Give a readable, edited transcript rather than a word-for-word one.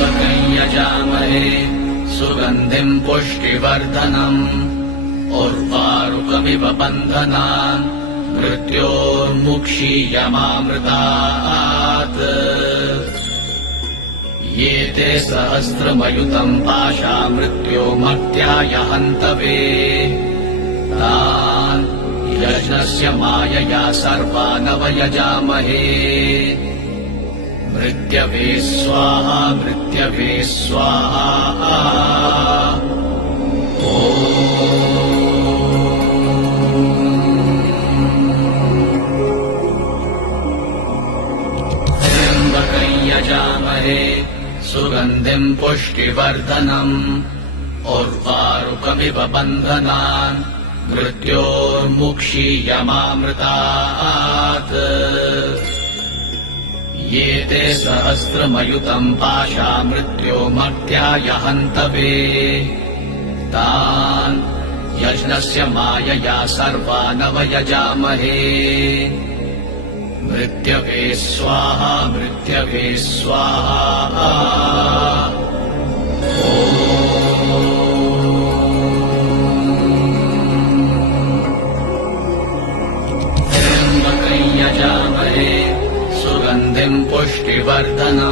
त्र्यम्बकं यजामहे सुगन्धिं पुष्टिवर्धनम् उर्वारुकमिव बन्धनान् मृत्योर्मुक्षीयमामृतात् ये ते सहस्रमयुतम् पाशामृत्योर्मर्त्याय हन्तवे तान् यज्ञस्य मायया सर्वानवयजामहे मृत्यवे स्वाहा मृत्यवे स्वाहा त्र्यम्बकं यजामहे सुगन्धिं पुष्टिवर्धनम् उर्वारुकमिव बन्धनान् मृत्योर्मुक्षीयमामृतात् ये ते सहस्रमयुतम् पाशामृत्योर्मर्त्याय हन्तवे तान् यज्ञस्य मायया सर्वानवयजामहे मृत्यवे स्वाहा मृत्यवे स्वाहा त्र्यम्बकं यजामहे सुगन्धिं पुष्टिवर्धनम्